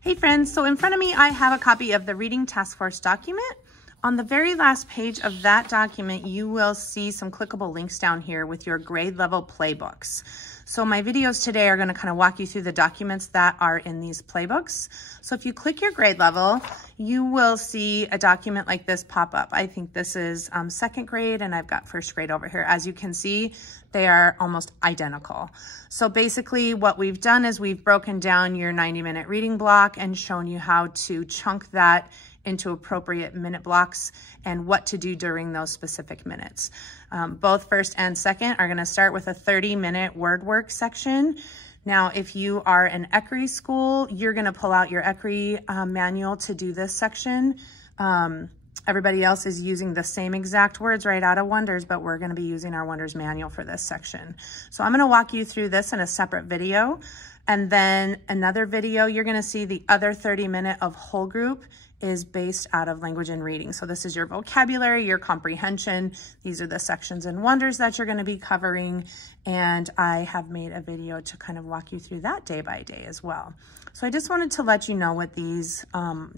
Hey friends, so in front of me I have a copy of the Reading Task Force document. On the very last page of that document, you will see some clickable links down here with your grade level playbooks. So my videos today are going to kind of walk you through the documents that are in these playbooks. So if you click your grade level, you will see a document like this pop up. I think this is second grade and I've got first grade over here. As you can see, they are almost identical. So basically what we've done is we've broken down your 90-minute reading block and shown you how to chunk that into appropriate minute blocks and what to do during those specific minutes. Both first and second are going to start with a 30-minute word work section. Now, if you are an ECRI school, you're going to pull out your ECRI manual to do this section. Everybody else is using the same exact words right out of Wonders, but we're going to be using our Wonders manual for this section. So I'm going to walk you through this in a separate video. And then another video, you're going to see the other 30-minute of whole group is based out of language and reading. So this is your vocabulary, your comprehension. These are the sections in Wonders that you're going to be covering. And I have made a video to kind of walk you through that day by day as well. So I just wanted to let you know what these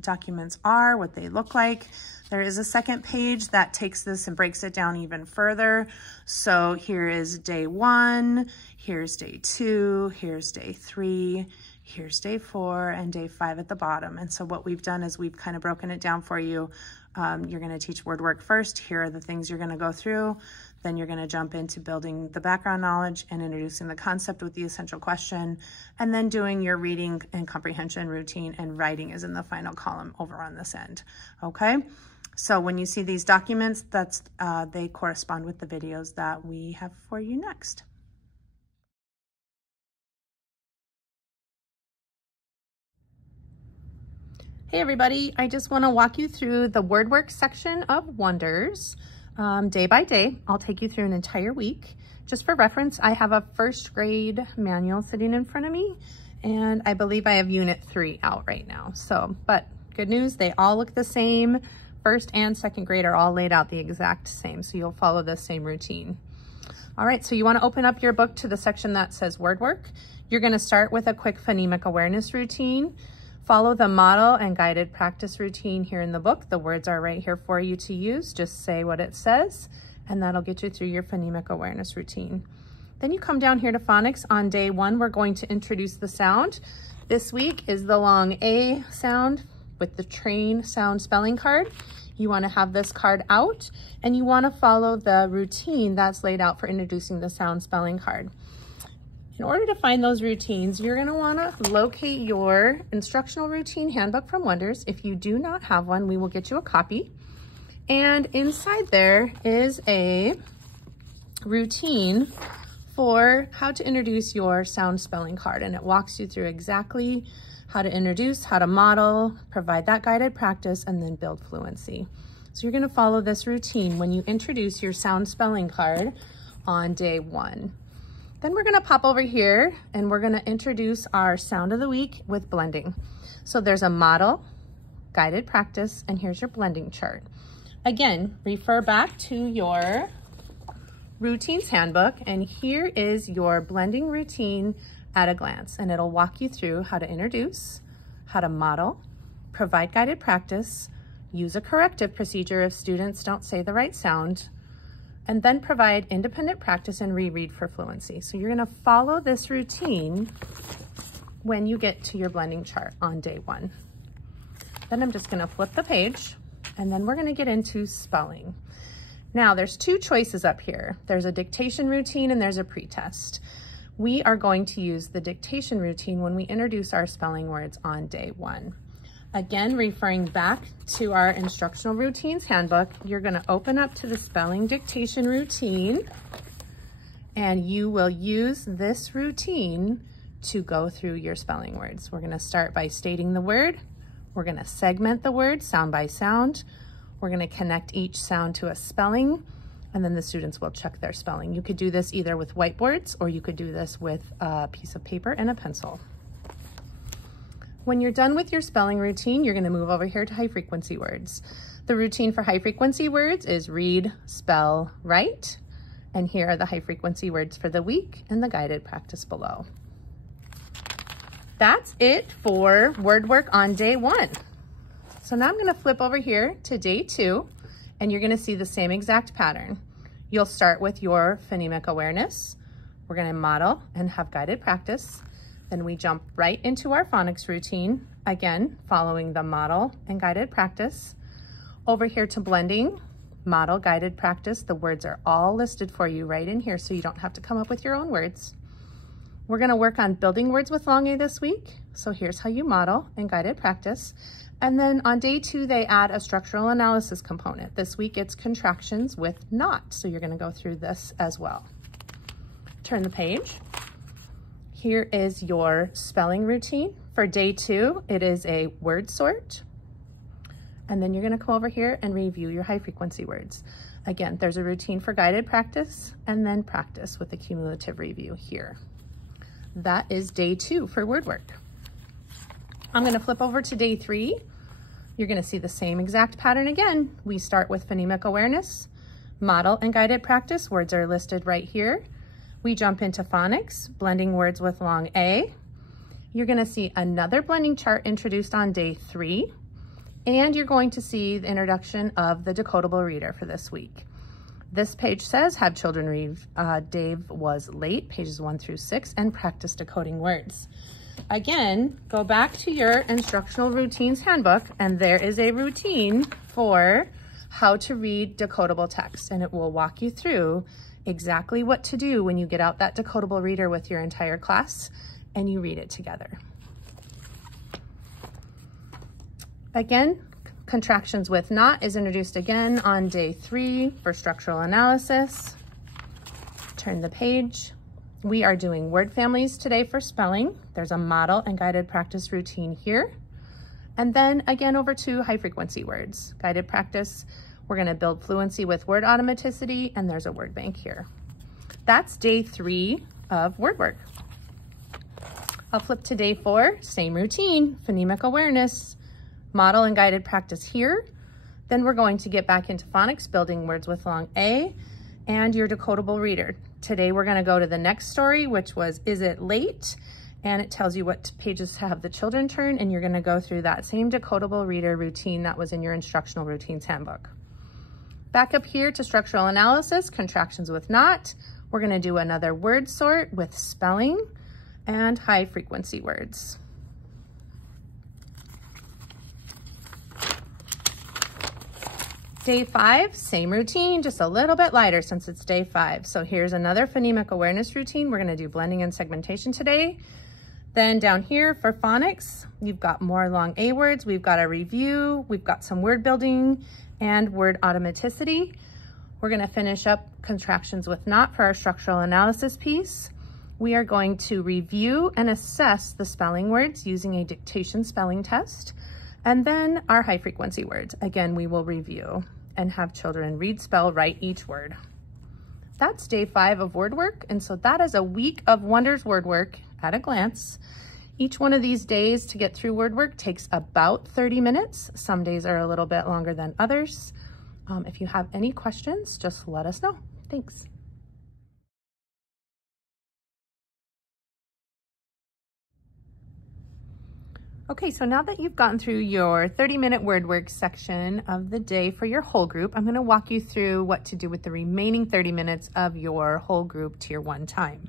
documents are, what they look like. There is a second page that takes this and breaks it down even further. So here is day 1, here's day 2, here's day 3, here's day 4, and day 5 at the bottom. And so what we've done is we've kind of broken it down for you. You're going to teach word work first. Here are the things you're going to go through. Then you're going to jump into building the background knowledge and introducing the concept with the essential question, and then doing your reading and comprehension routine, and writing is in the final column over on this end. Okay, so when you see these documents, that's they correspond with the videos that we have for you next. Hey everybody, I just want to walk you through the word work section of Wonders. Day by day, I'll take you through an entire week. Just for reference, I have a first grade manual sitting in front of me, and I believe I have unit 3 out right now. So, but good news, they all look the same. First and second grade are all laid out the exact same, so you'll follow the same routine. All right, so you want to open up your book to the section that says word work. You're going to start with a quick phonemic awareness routine. Follow the model and guided practice routine here in the book. The words are right here for you to use. Just say what it says, and that'll get you through your phonemic awareness routine. Then you come down here to phonics. On day 1, we're going to introduce the sound. This week is the long A sound with the train sound spelling card. You want to have this card out, and you want to follow the routine that's laid out for introducing the sound spelling card. In order to find those routines, you're going to want to locate your instructional routine handbook from Wonders. If you do not have one, we will get you a copy. And inside there is a routine for how to introduce your sound spelling card. And it walks you through exactly how to introduce, how to model, provide that guided practice, and then build fluency. So you're going to follow this routine when you introduce your sound spelling card on day 1. Then we're going to pop over here and we're going to introduce our sound of the week with blending. So there's a model, guided practice, and here's your blending chart. Again, refer back to your routines handbook, and here is your blending routine at a glance, and it'll walk you through how to introduce, how to model, provide guided practice, use a corrective procedure if students don't say the right sound, and then provide independent practice and reread for fluency. So you're going to follow this routine when you get to your blending chart on day 1. Then I'm just going to flip the page, and then we're going to get into spelling. Now there's 2 choices up here. There's a dictation routine and there's a pretest. We are going to use the dictation routine when we introduce our spelling words on day 1. Again, referring back to our instructional routines handbook, you're going to open up to the spelling dictation routine, and you will use this routine to go through your spelling words. We're going to start by stating the word. We're going to segment the word sound by sound. We're going to connect each sound to a spelling, and then the students will check their spelling. You could do this either with whiteboards, or you could do this with a piece of paper and a pencil. When you're done with your spelling routine, you're going to move over here to high frequency words. The routine for high frequency words is read, spell, write. And here are the high frequency words for the week and the guided practice below. That's it for word work on day 1. So now I'm going to flip over here to day 2, and you're going to see the same exact pattern. You'll start with your phonemic awareness. We're going to model and have guided practice. Then we jump right into our phonics routine, again, following the model and guided practice. Over here to blending, model, guided practice. The words are all listed for you right in here, so you don't have to come up with your own words. We're going to work on building words with long A this week. So here's how you model and guided practice. And then on day 2, they add a structural analysis component. This week it's contractions with not. So you're going to go through this as well. Turn the page. Here is your spelling routine. For day 2, it is a word sort. And then you're going to come over here and review your high frequency words. Again, there's a routine for guided practice and then practice with a cumulative review here. That is day 2 for word work. I'm going to flip over to day 3. You're going to see the same exact pattern again. We start with phonemic awareness, model and guided practice. Words are listed right here. We jump into phonics, blending words with long A. You're going to see another blending chart introduced on day 3. And you're going to see the introduction of the decodable reader for this week. This page says, have children read Dave Was Late, pages 1 through 6, and practice decoding words. Again, go back to your instructional routines handbook, and there is a routine for how to read decodable text, and it will walk you through exactly what to do when you get out that decodable reader with your entire class and you read it together. Again, contractions with not is introduced again on day 3 for structural analysis. Turn the page. We are doing word families today for spelling. There's a model and guided practice routine here. And then again over to high frequency words. Guided practice, we're going to build fluency with word automaticity, and there's a word bank here. That's day 3 of word work. I'll flip to day 4, same routine, phonemic awareness, model and guided practice here. Then we're going to get back into phonics, building words with long A, and your decodable reader. Today we're going to go to the next story, which was Is It Late? And it tells you what pages to have the children turn, and you're going to go through that same decodable reader routine that was in your instructional routines handbook. Back up here to structural analysis, contractions with not. We're going to do another word sort with spelling and high frequency words. Day 5, same routine, just a little bit lighter since it's day 5. So here's another phonemic awareness routine. We're going to do blending and segmentation today. Then down here for phonics, you've got more long A words. We've got a review. We've got some word building and word automaticity. We're going to finish up contractions with not for our structural analysis piece. We are going to review and assess the spelling words using a dictation spelling test. And then our high frequency words. Again, we will review and have children read, spell, write each word. That's day 5 of word work. And so that is a week of Wonders word work at a glance. Each one of these days to get through word work takes about 30 minutes. Some days are a little bit longer than others. If you have any questions, just let us know. Thanks. Okay, so now that you've gotten through your 30-minute word work section of the day for your whole group, I'm going to walk you through what to do with the remaining 30 minutes of your whole group tier 1 time.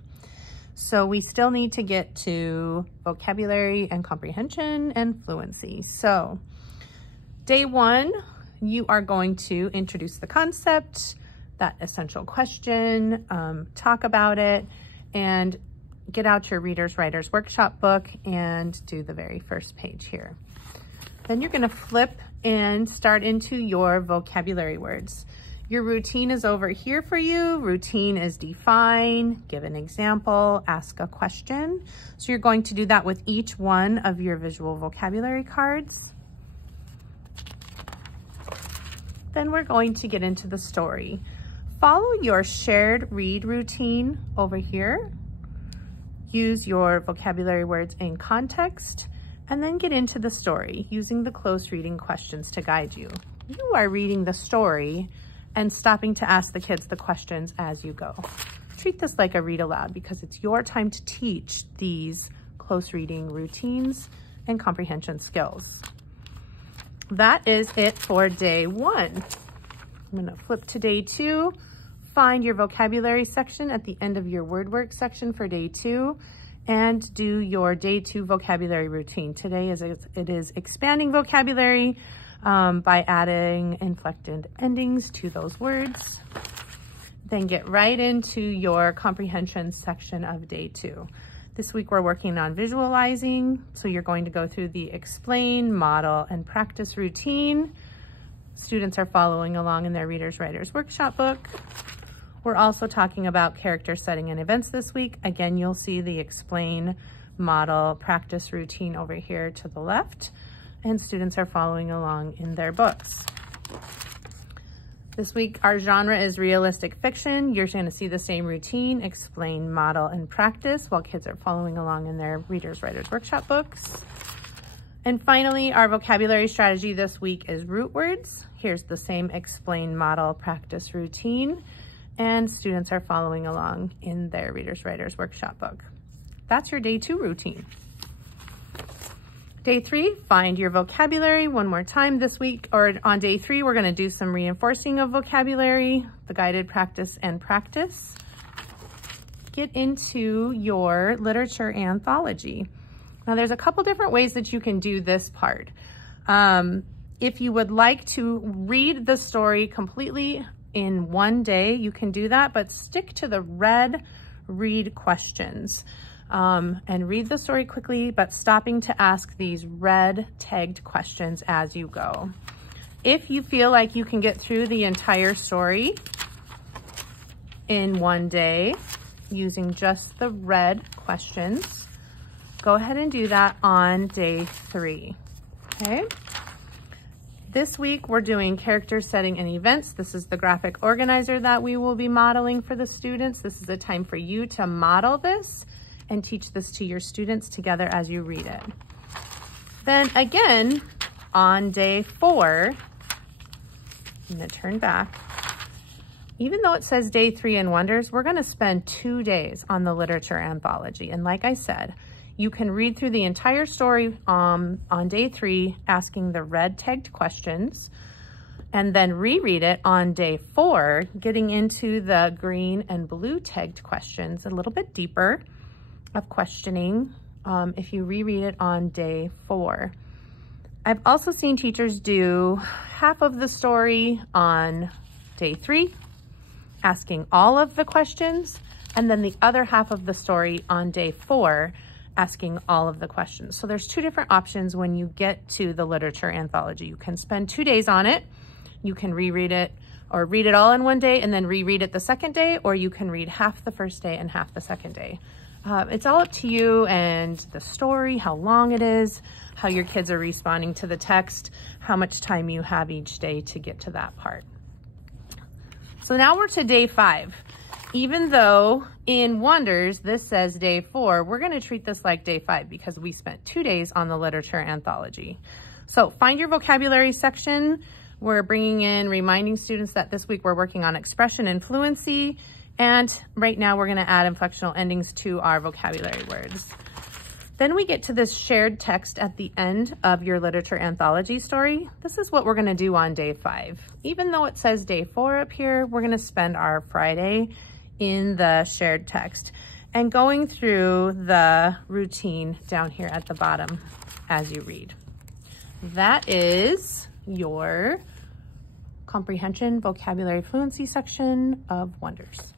So we still need to get to vocabulary and comprehension and fluency. So day 1, you are going to introduce the concept, that essential question, talk about it, and get out your Reader's Writer's Workshop book and do the very first page here. Then you're going to flip and start into your vocabulary words. Your routine is over here for you. Routine is define, give an example, ask a question. So you're going to do that with each one of your visual vocabulary cards. Then we're going to get into the story. Follow your shared read routine over here. Use your vocabulary words in context, and then get into the story using the close reading questions to guide you. You are reading the story and stopping to ask the kids the questions as you go. Treat this like a read aloud because it's your time to teach these close reading routines and comprehension skills. That is it for day 1. I'm gonna flip to day 2. Find your vocabulary section at the end of your word work section for day 2 and do your day 2 vocabulary routine. Today it is expanding vocabulary by adding inflected endings to those words. Then get right into your comprehension section of day 2. This week we're working on visualizing, so you're going to go through the explain, model, and practice routine. Students are following along in their Readers Writers Workshop book. We're also talking about character setting and events this week. Again, you'll see the explain, model, practice routine over here to the left, and students are following along in their books. This week, our genre is realistic fiction. You're going to see the same routine, explain, model, and practice while kids are following along in their Readers Writers Workshop books. And finally, our vocabulary strategy this week is root words. Here's the same explain, model, practice routine, and students are following along in their Readers Writers Workshop book. That's your day 2 routine. Day 3, find your vocabulary one more time this week, or on day 3, we're gonna do some reinforcing of vocabulary, the guided practice and practice. Get into your literature anthology. Now there's a couple different ways that you can do this part. If you would like to read the story completely in one day, you can do that, but stick to the red read questions. And read the story quickly, but stopping to ask these red tagged questions as you go. If you feel like you can get through the entire story in one day using just the red questions, go ahead and do that on day 3, okay? This week, we're doing character setting and events. This is the graphic organizer that we will be modeling for the students. This is a time for you to model this and teach this to your students together as you read it. Then again, on day 4, I'm gonna turn back. Even though it says day 3 in Wonders, we're gonna spend 2 days on the literature anthology. And like I said, you can read through the entire story on day 3, asking the red tagged questions, and then reread it on day 4, getting into the green and blue tagged questions a little bit deeper of questioning if you reread it on day 4. I've also seen teachers do half of the story on day 3, asking all of the questions, and then the other half of the story on day 4, asking all of the questions. So there's 2 different options when you get to the literature anthology. You can spend 2 days on it. You can reread it or read it all in one day and then reread it the second day, or you can read half the first day and half the second day. It's all up to you and the story, how long it is, how your kids are responding to the text, how much time you have each day to get to that part. So now we're to day 5. Even though in Wonders, this says day 4, we're gonna treat this like day 5 because we spent 2 days on the literature anthology. So find your vocabulary section. We're bringing in reminding students that this week we're working on expression and fluency. And right now we're gonna add inflectional endings to our vocabulary words. Then we get to this shared text at the end of your literature anthology story. This is what we're gonna do on day 5. Even though it says day 4 up here, we're gonna spend our Friday in the shared text and going through the routine down here at the bottom as you read. That is your comprehension, vocabulary, fluency section of Wonders.